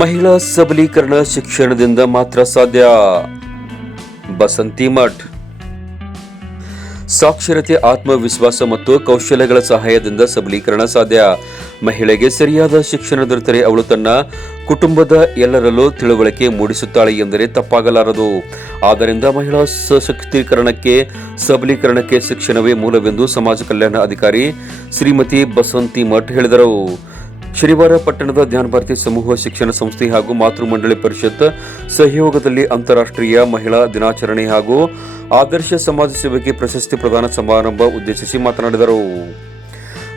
ಮಹಿಳಾ ಸಬಲೀಕರಣ ಶಿಕ್ಷಣದಿಂದ ಮಾತ್ರ ಸಾಧ್ಯ. ಬಸಂತಿ ಮಠ್. ಸಾಕ್ಷರತೆ, ಆತ್ಮವಿಶ್ವಾಸ ಮತ್ತು ಕೌಶಲ್ಯಗಳ ಸಹಾಯದಿಂದ ಸಬಲೀಕರಣ ಸಾಧ್ಯ. ಮಹಿಳೆಗೆ ಸರಿಯಾದ ಶಿಕ್ಷಣ ದೊರೆತರೆ ಅವಳು ತನ್ನ ಕುಟುಂಬದ ಎಲ್ಲರಲ್ಲೂ ತಿಳುವಳಿಕೆ ಮೂಡಿಸುತ್ತಾಳೆ ಎಂದರೆ ತಪ್ಪಾಗಲಾರದು. ಆದ್ದರಿಂದ ಮಹಿಳಾ ಸಶಕ್ತೀಕರಣಕ್ಕೆ, ಸಬಲೀಕರಣಕ್ಕೆ ಶಿಕ್ಷಣವೇ ಮೂಲವೆಂದು ಸಮಾಜ ಕಲ್ಯಾಣ ಅಧಿಕಾರಿ ಶ್ರೀಮತಿ ಬಸಂತಿ ಮಠ್ ಹೇಳಿದರು. ಶನಿವಾರ ಪಟ್ಟಣದ ಜ್ಞಾನಭಾರತಿ ಸಮೂಹ ಶಿಕ್ಷಣ ಸಂಸ್ಥೆ ಹಾಗೂ ಮಾತೃ ಮಂಡಳಿ ಪರಿಷತ್ ಸಹಯೋಗದಲ್ಲಿ ಅಂತಾರಾಷ್ಟ್ರೀಯ ಮಹಿಳಾ ದಿನಾಚರಣೆ ಹಾಗೂ ಆದರ್ಶ ಸಮಾಜ ಸೇವೆಗೆ ಪ್ರಶಸ್ತಿ ಪ್ರದಾನ ಸಮಾರಂಭ ಉದ್ದೇಶಿಸಿ ಮಾತನಾಡಿದರು.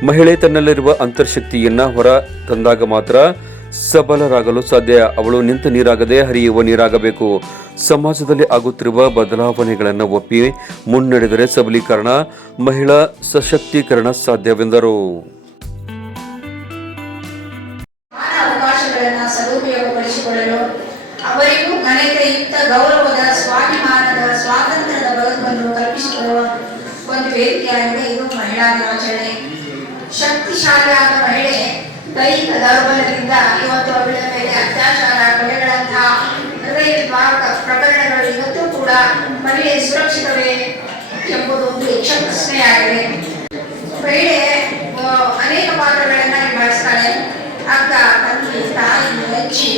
ಮಹಿಳೆ ತನ್ನಲ್ಲಿರುವ ಅಂತರ್ಶಕ್ತಿಯನ್ನ ಹೊರ ತಂದಾಗ ಮಾತ್ರ ಸಬಲರಾಗಲು ಸಾಧ್ಯ. ಅವಳು ನಿಂತ ನೀರಾಗದೆ ಹರಿಯುವ ನೀರಾಗಬೇಕು. ಸಮಾಜದಲ್ಲಿ ಆಗುತ್ತಿರುವ ಬದಲಾವಣೆಗಳನ್ನು ಒಪ್ಪಿ ಮುನ್ನಡೆದರೆ ಸಬಲೀಕರಣ, ಮಹಿಳಾ ಸಶಕ್ತೀಕರಣ ಸಾಧ್ಯವೆಂದರು. ಸದುಪಯೋಗಪಡಿಸಿಕೊಳ್ಳಲು ಅವರಿಗೂ ಘನತೆಯುಕ್ತ ಗೌರವದ, ಸ್ವಾಭಿಮಾನದ, ಸ್ವಾತಂತ್ರ್ಯದ ಬದುಕನ್ನು ಕಲ್ಪಿಸಿಕೊಡುವ ಒಂದು ವೇದಿಕೆಯಾಗಿದೆ ಇದು ಮಹಿಳಾ ದಿನಾಚರಣೆ. ಶಕ್ತಿಶಾಲಿಯಾದ ಮಹಿಳೆ ದೈಹಿಕ ದೌರ್ಬಲ್ಯದಿಂದ ಇವತ್ತು ಅವಳ ಮೇಲೆ ಅತ್ಯಾಚಾರ, ಕೊಲೆಗಳಂತಹ ಹೃದಯದ್ವಾರಕ ಪ್ರಕರಣಗಳು ಇವತ್ತು ಕೂಡ ಮಹಿಳೆ ಸುರಕ್ಷಿತವೇ ಎಂಬುದು ಒಂದು ಯಕ್ಷ ಪ್ರಶ್ನೆಯಾಗಿದೆ. ಮಹಿಳೆ ಅನೇಕ ಪಾತ್ರಗಳನ್ನು ನಿಭಾಯಿಸ್ತಾಳೆ. ಅಕ್ಕ, ತಂಗಿ, ತಾಯಿ, ಅಜ್ಜಿ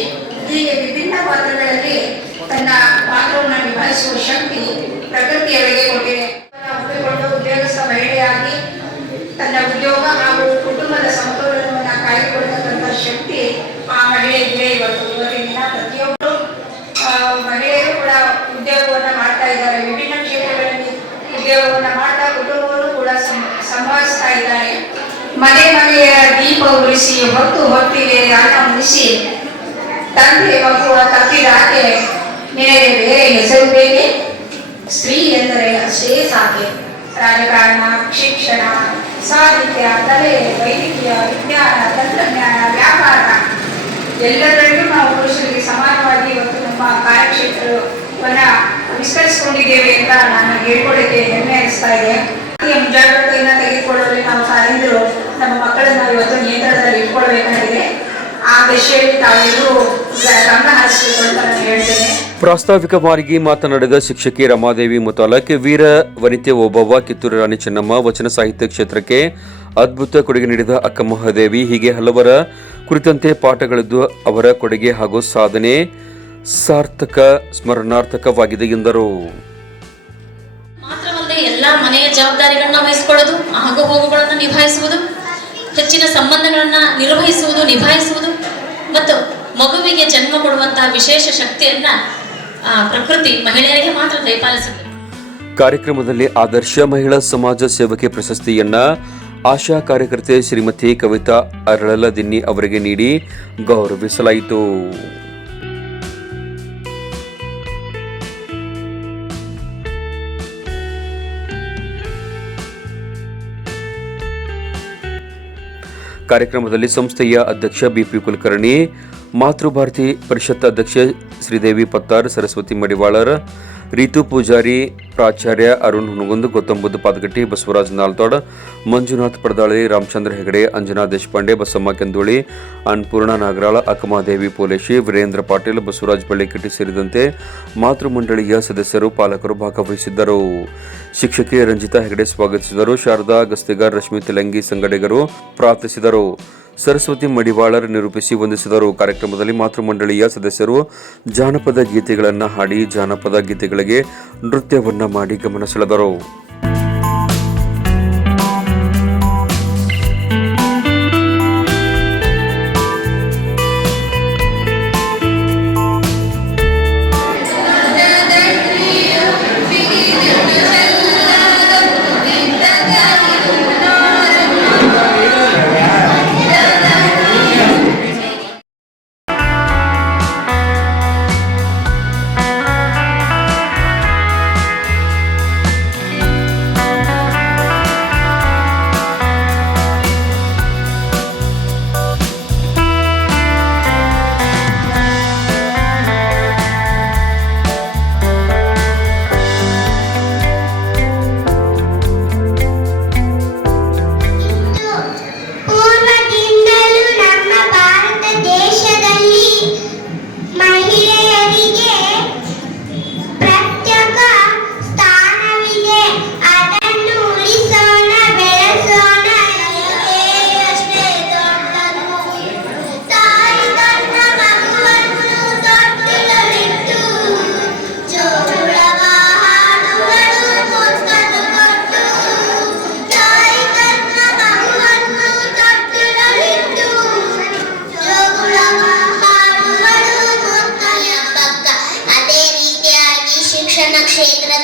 ಹೀಗೆ ವಿಭಿನ್ನ ಪಾತ್ರಗಳಲ್ಲಿ ತನ್ನ ಪಾತ್ರವನ್ನು ನಿಭಾಯಿಸುವ ಶಕ್ತಿ ಪ್ರಕೃತಿ ಅವರಿಗೆ ಕೊಟ್ಟಿದೆ. ಒಪ್ಪಿಕೊಂಡು ಉದ್ಯೋಗಸ್ಥ ಮಹಿಳೆಯಾಗಿ ತನ್ನ ಉದ್ಯೋಗ ಹಾಗೂ ಕುಟುಂಬದ ಸಮತೋಲನವನ್ನು ಕಾಯ್ದುಕೊಳ್ಳತಕ್ಕಂಥ ಶಕ್ತಿ ಆ ಮಹಿಳೆಗೆ ಇವತ್ತಿನ ದಿನ ಪ್ರತಿಯೊಬ್ಬರು ಮಹಿಳೆಯರು ಕೂಡ ಉದ್ಯೋಗವನ್ನು ಮಾಡ್ತಾ ಇದ್ದಾರೆ. ವಿಭಿನ್ನ ಕ್ಷೇತ್ರಗಳಲ್ಲಿ ಉದ್ಯೋಗವನ್ನು ಮಾಡ್ತಾ ಕುಟುಂಬವನ್ನು ಕೂಡ ಸಂಭಾಳಿಸ್ತಾ ಇದ್ದಾರೆ. ಮನೆ ಮನೆಯ ದೀಪ ಉರಿಸಿ, ಹೊತ್ತು ಹೊತ್ತಿಗೆ ಅನ್ನ ಮುಗಿಸಿ, ತಂದೆ ಮಗುವ ತಪ್ಪಿದಾಕೆ ನಿನಗೆ ಬೇರೆ ಹೆಸರು ಬೇಕೆ? ಸ್ತ್ರೀ ಎಂದರೆ ಅಷ್ಟೇ ಸಾಕೆ. ರಾಜಕಾರಣ, ಶಿಕ್ಷಣ, ಸಾಹಿತ್ಯ, ಕಲೆ, ವೈದ್ಯಕೀಯ, ವಿಜ್ಞಾನ, ತಂತ್ರಜ್ಞಾನ, ವ್ಯಾಪಾರ ಎಲ್ಲದರಲ್ಲೂ ನಾವು ಪುರುಷರಿಗೆ ಸಮಾನವಾಗಿ ಇವತ್ತು ನಮ್ಮ ಕಾರ್ಯಕ್ಷೇತ್ರವನ್ನ ವಿಸ್ತರಿಸಿಕೊಂಡಿದ್ದೇವೆ ಅಂತ ನಾನು ಹೇಳ್ಕೊಳ್ಳಿಕ್ಕೆ ಹೆಮ್ಮೆ ಅನಿಸ್ತಾ ಇದೆ. ಮುಂಜಾಗ್ರತೆಯನ್ನು ತೆಗೆದುಕೊಳ್ಳಲು ನಾವು ತಾಯಂದಿರು ನಮ್ಮ ಮಕ್ಕಳನ್ನ ಇವತ್ತು ನಿಯಂತ್ರಣದಲ್ಲಿ ಇಟ್ಕೊಳ್ಬೇಕಾಗಿದೆ. ಆ ದಿಶೆಯಲ್ಲಿ ತಾವೆಲ್ಲರೂ ಗಮನ ಹರಿಸಬೇಕು ಅಂತ ನಾನು ಹೇಳ್ತೇನೆ. ಪ್ರಾಸ್ತಾವಿಕವಾಗಿ ಮಾತನಾಡಿದ ಶಿಕ್ಷಕಿ ರಮಾದೇವಿ ಮುತಾಲಕ್, ವೀರ ವನಿತೆ ಓಬವ್ವ, ಕಿತ್ತೂರು ರಾಣಿ ಚೆನ್ನಮ್ಮ, ವಚನ ಸಾಹಿತ್ಯ ಕ್ಷೇತ್ರಕ್ಕೆ ಅದ್ಭುತ ಕೊಡುಗೆ ನೀಡಿದ ಅಕ್ಕ ಮಹಾದೇವಿ ಹೀಗೆ ಹಲವರ ಕುರಿತಂತೆ ಪಾಠಗಳಿದ್ದು ಅವರ ಕೊಡುಗೆ ಹಾಗೂ ಸಾಧನೆ ಸಾರ್ಥಕ ಸ್ಮರಣಾರ್ಥಕವಾಗಿದೆ ಎಂದರು. ಎಲ್ಲ ಮನೆಯ ಜವಾಬ್ದಾರಿಗಳನ್ನ ವಹಿಸಿಕೊಳ್ಳೋದು, ಆಗು ಹೋಗುಗಳನ್ನು ನಿಭಾಯಿಸುವುದು, ಹೆಚ್ಚಿನ ಸಂಬಂಧಗಳನ್ನ ನಿರ್ವಹಿಸುವುದು, ನಿಭಾಯಿಸುವುದು ಮತ್ತು ಮಗುವಿಗೆ ಜನ್ಮ ಕೊಡುವಂತಹ ವಿಶೇಷ ಶಕ್ತಿಯನ್ನ ಪ್ರಕೃತಿ ಮಹಿಳೆಯರಿಗೆ ಮಾತ್ರ ದಯಪಾಲಿಸುತ್ತದೆ. ಕಾರ್ಯಕ್ರಮದಲ್ಲಿ ಆದರ್ಶ ಮಹಿಳಾ ಸಮಾಜ ಸೇವಕಿ ಪ್ರಶಸ್ತಿಯನ್ನ ಆಶಾ ಕಾರ್ಯಕರ್ತೆ ಶ್ರೀಮತಿ ಕವಿತಾ ಅರಳಲದಿನ್ನಿ ಅವರಿಗೆ ನೀಡಿ ಗೌರವಿಸಲಾಯಿತು. ಕಾರ್ಯಕ್ರಮದಲ್ಲಿ ಸಂಸ್ಥೆಯ ಅಧ್ಯಕ್ಷ ಬಿಪಿ ಕುಲಕರ್ಣಿ, ಮಾತೃಭಾರತಿ ಪರಿಷತ್ ಅಧ್ಯಕ್ಷೆ ಶ್ರೀದೇವಿ ಪತ್ತಾರ್, ಸರಸ್ವತಿ ಮಡಿವಾಳರ್, ರೀತು ಪೂಜಾರಿ, ಪ್ರಾಚಾರ್ಯ ಅರುಣ್ ಹುನಗುಂದ್, ಗೌತಮ್ ಬುದ್ಧ ಪಾದಗಟ್ಟಿ, ಬಸವರಾಜ್ ನಾಲ್ತೋಡ್, ಮಂಜುನಾಥ್ ಪಡದಾಳಿ, ರಾಮಚಂದ್ರ ಹೆಗಡೆ, ಅಂಜನಾ ದೇಶಪಾಂಡೆ, ಬಸಮ್ಮ ಕೆಂದೋಳಿ, ಅನ್ನಪೂರ್ಣ ನಾಗರಾಳ, ಅಕ್ಕಮಹಾದೇವಿ ಪೋಲೇಶಿ, ವೀರೇಂದ್ರ ಪಾಟೀಲ್, ಬಸವರಾಜ್ ಬಳ್ಳಿಕಟ್ಟಿ ಸೇರಿದಂತೆ ಮಾತೃ ಮಂಡಳಿಯ ಸದಸ್ಯರು, ಪಾಲಕರು ಭಾಗವಹಿಸಿದ್ದರು. ಶಿಕ್ಷಕಿ ರಂಜಿತಾ ಹೆಗಡೆ ಸ್ವಾಗತಿಸಿದರು. ಶಾರದಾ ಗಸ್ತಿಗಾರ್, ರಶ್ಮಿ ತೆಲಂಗಿ ಸಂಗಡಿಗರು ಪ್ರಾರ್ಥಿಸಿದರು. ಸರಸ್ವತಿ ಮಡಿವಾಳರ್ ನಿರೂಪಿಸಿ ವಂದಿಸಿದರು. ಕಾರ್ಯಕ್ರಮದಲ್ಲಿ ಮಾತೃ ಮಂಡಳಿಯ ಸದಸ್ಯರು ಜಾನಪದ ಗೀತೆಗಳನ್ನು ಹಾಡಿ, ಜಾನಪದ ಗೀತೆಗಳಿಗೆ ನೃತ್ಯವನ್ನ ಮಾಡಿ ಗಮನ ಸೆಳೆದರು. ಕ್ಷೇತ್ರದ